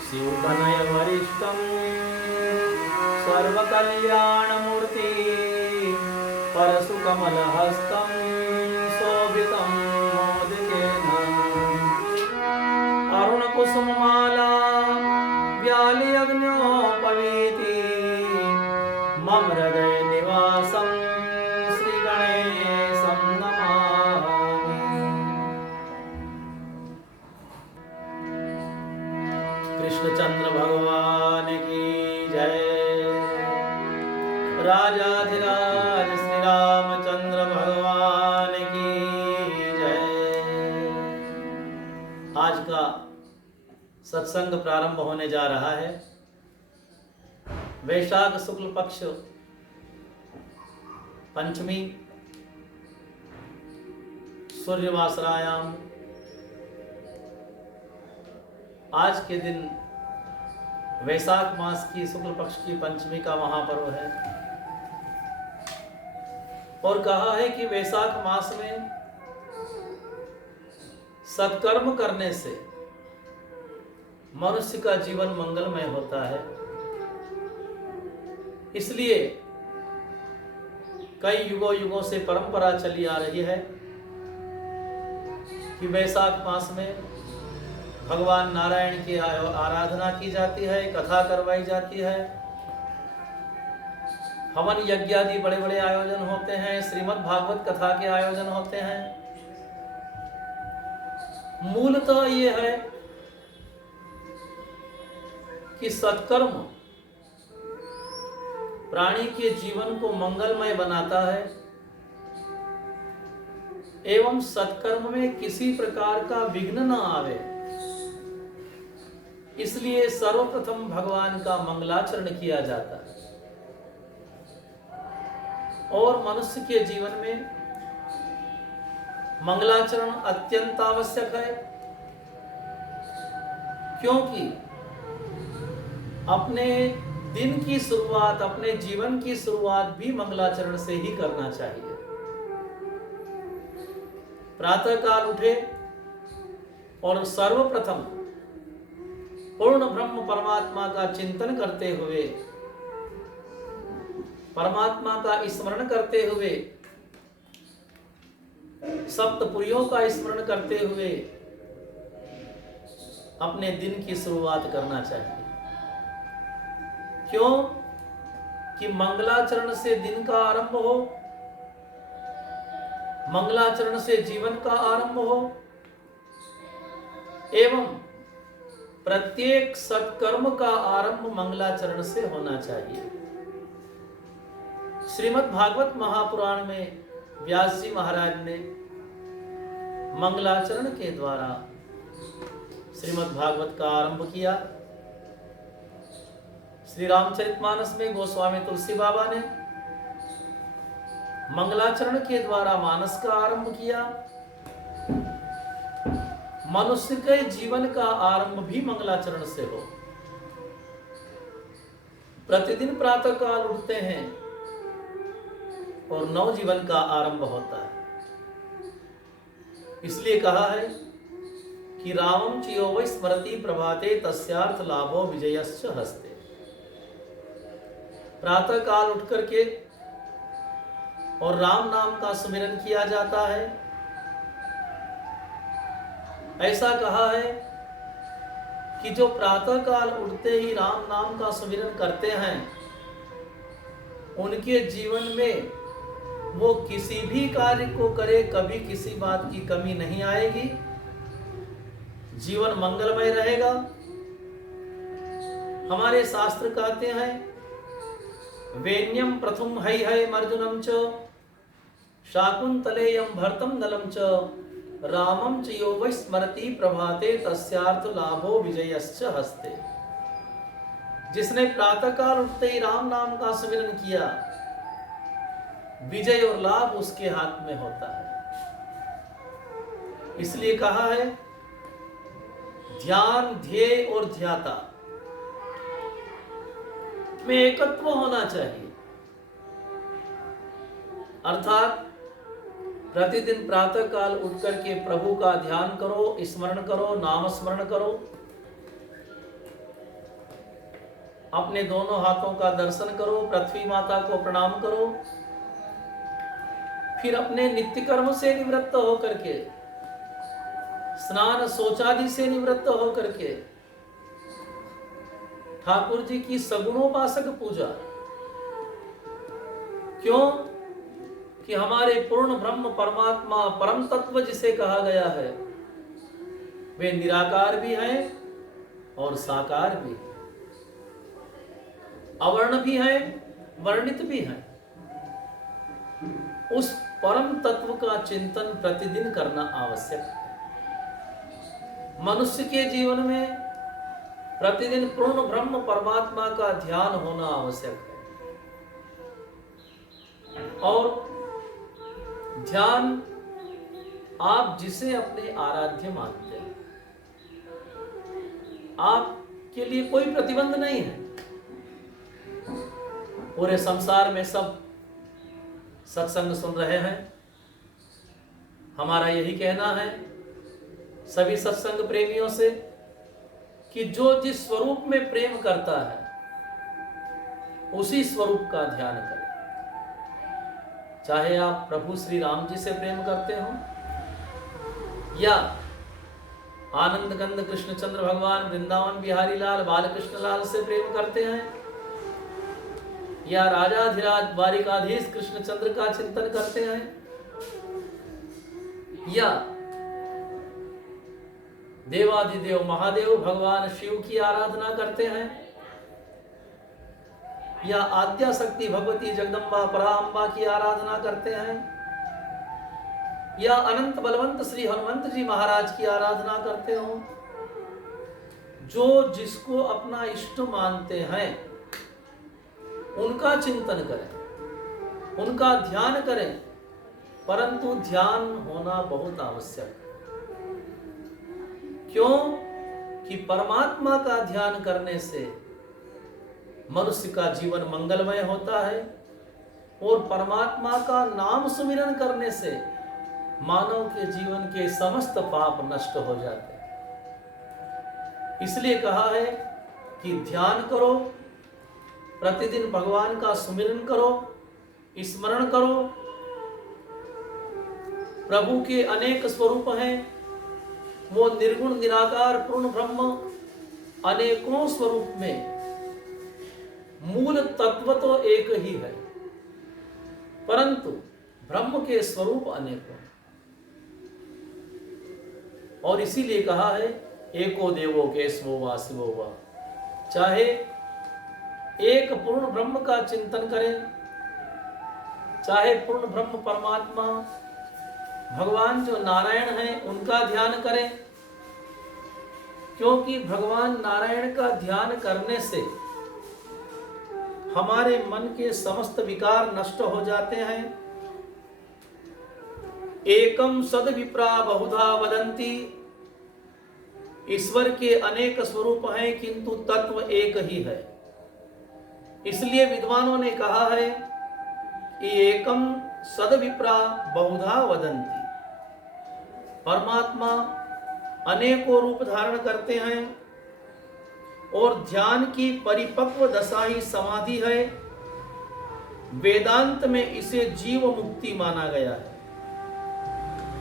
शिवतनय वरिष्ठं सर्वकल्याणमूर्ति परशुकमलहस्तं शोभितं मोदकेन अरुणकुसुममाला व्यालियग्न्योपवीति मम हृदय निवासं श्रीगणेशं नमामि। कृष्णचंद्र भगवान की जय। राजाधिराज श्री रामचंद्र भगवान की जय। आज का सत्संग प्रारंभ होने जा रहा है। वैशाख शुक्ल पक्ष पंचमी सूर्यवासरायाम आज के दिन वैशाख मास की शुक्ल पक्ष की पंचमी का महापर्व है और कहा है कि वैशाख मास में सत्कर्म करने से मनुष्य का जीवन मंगलमय होता है। इसलिए कई युगों से परंपरा चली आ रही है कि वैशाख मास में भगवान नारायण की आराधना की जाती है, कथा करवाई जाती है, हवन यज्ञ आदि बड़े बड़े आयोजन होते हैं, श्रीमद् भागवत कथा के आयोजन होते हैं। मूलतः ये है कि सत्कर्म प्राणी के जीवन को मंगलमय बनाता है एवं सत्कर्म में किसी प्रकार का विघ्न न आवे, इसलिए सर्वप्रथम भगवान का मंगलाचरण किया जाता है। और मनुष्य के जीवन में मंगलाचरण अत्यंत आवश्यक है, क्योंकि अपने दिन की शुरुआत, अपने जीवन की शुरुआत भी मंगलाचरण से ही करना चाहिए। प्रातः काल उठे और सर्वप्रथम पूर्ण ब्रह्म परमात्मा का चिंतन करते हुए, परमात्मा का स्मरण करते हुए, सप्तपुरियों का स्मरण करते हुए अपने दिन की शुरुआत करना चाहिए। क्यों? कि मंगलाचरण से दिन का आरंभ हो, मंगलाचरण से जीवन का आरंभ हो एवं प्रत्येक सत्कर्म का आरंभ मंगलाचरण से होना चाहिए। श्रीमद् भागवत महापुराण में व्यास जी महाराज ने मंगलाचरण के द्वारा श्रीमद् भागवत का आरंभ किया। श्री रामचरितमानस में गोस्वामी तुलसी बाबा ने मंगलाचरण के द्वारा मानस का आरंभ किया। मनुष्य के जीवन का आरंभ भी मंगलाचरण से हो। प्रतिदिन प्रातः काल उठते हैं और नव जीवन का आरंभ होता है। इसलिए कहा है कि रामं चियो वै स्मरति प्रभाते तस्यार्थ लाभो विजयश्च हस्ते। प्रातः काल उठ करके और राम नाम का सुमिरन किया जाता है। ऐसा कहा है कि जो प्रातः काल उठते ही राम नाम का सुमिरन करते हैं, उनके जीवन में वो किसी भी कार्य को करे, कभी किसी बात की कमी नहीं आएगी, जीवन मंगलमय रहेगा। हमारे शास्त्र कहते हैं वेन्यम प्रथम है अर्जुनम च शाकुंतलेयम भरतम नलम च रामम च यो वै स्मरति प्रभाते तस्यार्थ लाभो विजयश्च हस्ते। जिसने प्रातः काल उठते ही राम नाम का सुमिरन किया, विजय और लाभ उसके हाथ में होता है। इसलिए कहा है ध्यान, ध्येय और ध्याता में एकत्व होना चाहिए। अर्थात प्रतिदिन प्रातः काल उठ करके प्रभु का ध्यान करो, स्मरण करो, नाम स्मरण करो अपने दोनों हाथों का दर्शन करो, पृथ्वी माता को प्रणाम करो, फिर अपने नित्य कर्म से निवृत्त होकर के, स्नान शौचादि से निवृत्त होकर के ठाकुर जी की सगुणोपासक पूजा। क्यों कि हमारे पूर्ण ब्रह्म परमात्मा परम तत्व जिसे कहा गया है, वे निराकार भी हैं और साकार भी हैं, अवर्ण भी हैं, वर्णित भी हैं। उस परम तत्व का चिंतन प्रतिदिन करना आवश्यक है। मनुष्य के जीवन में प्रतिदिन पूर्ण ब्रह्म परमात्मा का ध्यान होना आवश्यक है। और ध्यान आप जिसे अपने आराध्य मानते हैं, आपके लिए कोई प्रतिबंध नहीं है। पूरे संसार में सब सत्संग सुन रहे हैं, हमारा यही कहना है सभी सत्संग प्रेमियों से कि जो जिस स्वरूप में प्रेम करता है उसी स्वरूप का ध्यान करें। चाहे आप प्रभु श्री राम जी से प्रेम करते हो, या आनंद कंद कृष्णचंद्र भगवान वृंदावन बिहारी लाल बालकृष्ण लाल से प्रेम करते हैं, या राजाधिराज द्वारिकाधीश कृष्णचंद्र का चिंतन करते हैं, या देवाधिदेव महादेव भगवान शिव की आराधना करते हैं, या आद्या शक्ति भगवती जगदम्बा पराम्बा की आराधना करते हैं, या अनंत बलवंत श्री हनुमंत जी महाराज की आराधना करते हो, जो जिसको अपना इष्ट मानते हैं उनका चिंतन करें, उनका ध्यान करें, परंतु ध्यान होना बहुत आवश्यक है। क्यों कि परमात्मा का ध्यान करने से मनुष्य का जीवन मंगलमय होता है, और परमात्मा का नाम सुमिरन करने से मानव के जीवन के समस्त पाप नष्ट हो जाते हैं। इसलिए कहा है कि ध्यान करो, प्रतिदिन भगवान का सुमिरन करो, स्मरण करो। प्रभु के अनेक स्वरूप हैं, वो निर्गुण निराकार पूर्ण ब्रह्म अनेकों स्वरूप में, मूल तत्व तो एक ही है, परंतु ब्रह्म के स्वरूप अनेकों। और इसीलिए कहा है एको देवो केशवो वा शिवो वा। चाहे एक पूर्ण ब्रह्म का चिंतन करें, चाहे पूर्ण ब्रह्म परमात्मा भगवान जो नारायण हैं उनका ध्यान करें, क्योंकि भगवान नारायण का ध्यान करने से हमारे मन के समस्त विकार नष्ट हो जाते हैं। एकम सद विप्रा बहुधा वदंती, ईश्वर के अनेक स्वरूप हैं किंतु तत्व एक ही है। इसलिए विद्वानों ने कहा है कि एकम सद विप्रा बहुधा वदंती, परमात्मा अनेकों रूप धारण करते हैं, और ध्यान की परिपक्व दशा ही समाधि है। वेदांत में इसे जीव मुक्ति माना गया है।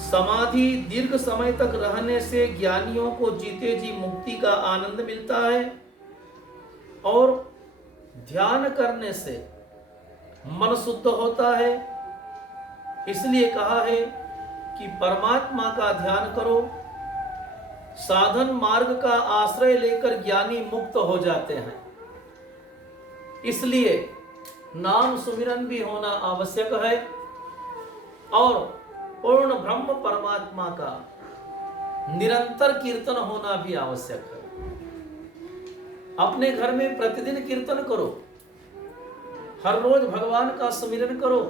समाधि दीर्घ समय तक रहने से ज्ञानियों को जीते जी मुक्ति का आनंद मिलता है, और ध्यान करने से मन शुद्ध होता है। इसलिए कहा है कि परमात्मा का ध्यान करो। साधन मार्ग का आश्रय लेकर ज्ञानी मुक्त हो जाते हैं। इसलिए नाम सुमिरन भी होना आवश्यक है, और पूर्ण ब्रह्म परमात्मा का निरंतर कीर्तन होना भी आवश्यक है। अपने घर में प्रतिदिन कीर्तन करो, हर रोज भगवान का सुमिरन करो।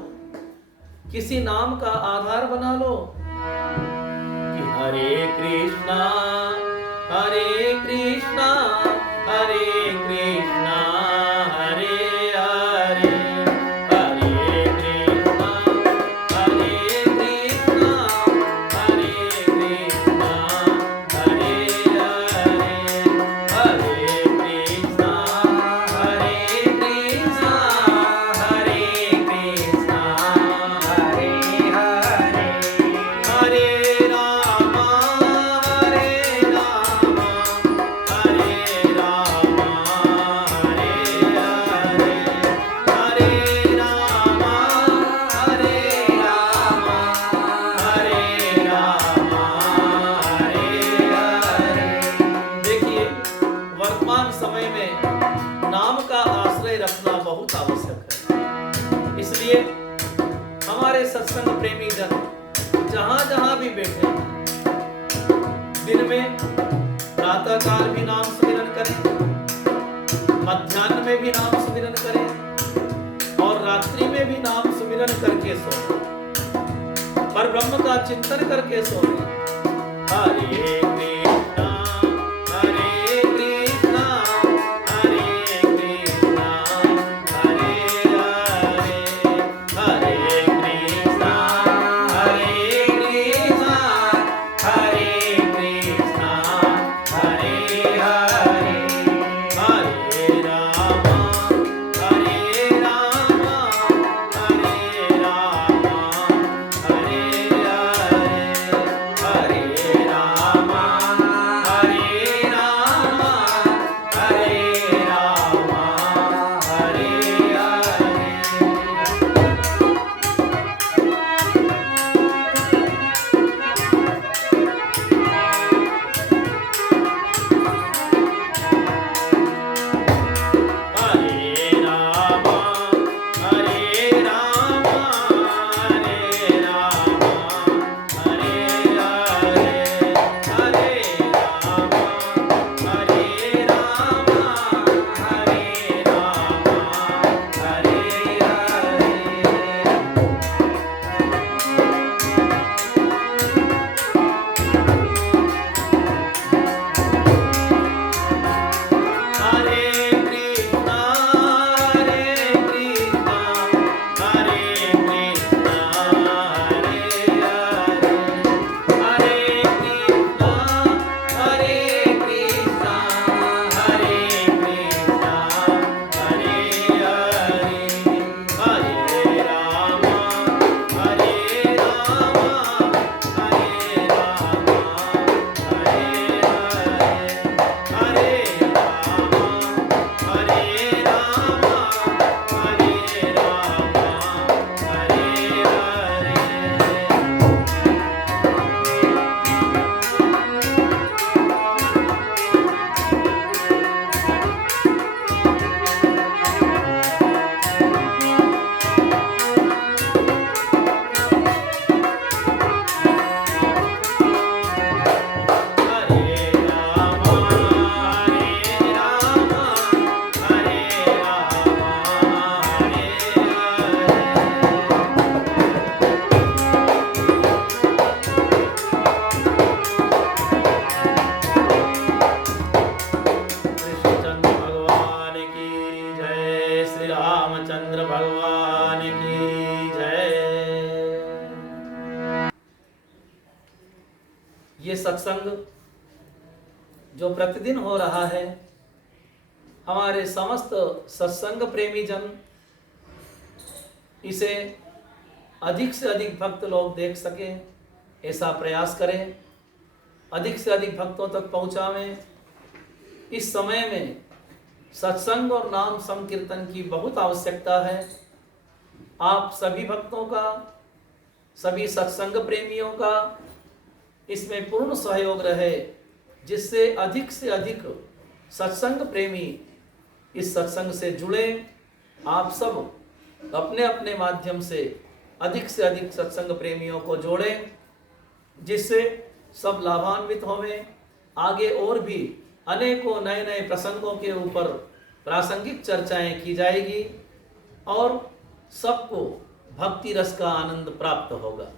किसी नाम का आधार बना लो कि हरे कृष्णा हरे कृष्णा हरे कृष्णा हरे हरे हरे कृष्णा हरे कृष्णा हरे कृष्णा हरे हरे हरे कृष्णा हरे वर्तमान समय में नाम का आश्रय रखना बहुत आवश्यक है। इसलिए हमारे सत्संग प्रेमी जन जहां जहां भी बैठे हैं, दिन में प्रातः काल भी नाम स्मरण करें, मध्याह्न में भी नाम स्मरण करें और रात्रि में भी नाम स्मरण करके सोएं, पर ब्रह्म का चिंतन करके सोएं। हरे कृष्णा हरे कृष्णा हरे कृष्णा हरे हरे हरे कृष्णा हरे कृष्णा हरे कृष्णा हरे हरे हरे राम हरे राम हरे राम हरे हरे हरे राम हरे राम हरे राम हरे हरे राम हरे राम हरे राम हरे हरे हरे राम हरे राम हरे राम हरे हरे कृष्णा हरे कृष्णा हरे कृष्णा हरे हरे हरे कृष्णा हरे कृष्णा हरे कृष्णा हरे हरे हरे राम हरे राम हरे राम हरे हरे हरे राम हरे राम हरे राम हरे हरे हरे राम हरे राम हरे राम हरे कृष्णचंद्र भगवान की जय, श्री रामचंद्र भगवान की जय। ये सत्संग जो प्रतिदिन हो रहा है, हमारे समस्त सत्संग प्रेमी जन इसे अधिक से अधिक भक्त लोग देख सके, ऐसा प्रयास करें, अधिक से अधिक भक्तों तक पहुंचावें। इस समय में सत्संग और नाम संकीर्तन की बहुत आवश्यकता है। आप सभी भक्तों का, सभी सत्संग प्रेमियों का इसमें पूर्ण सहयोग रहे, जिससे अधिक से अधिक सत्संग प्रेमी इस सत्संग से जुड़े। आप सब अपने अपने माध्यम से अधिक सत्संग प्रेमियों को जोड़ें, जिससे सब लाभान्वित होवें। आगे और भी अनेकों नए नए प्रसंगों के ऊपर प्रासंगिक चर्चाएं की जाएगी और सबको भक्ति रस का आनंद प्राप्त होगा।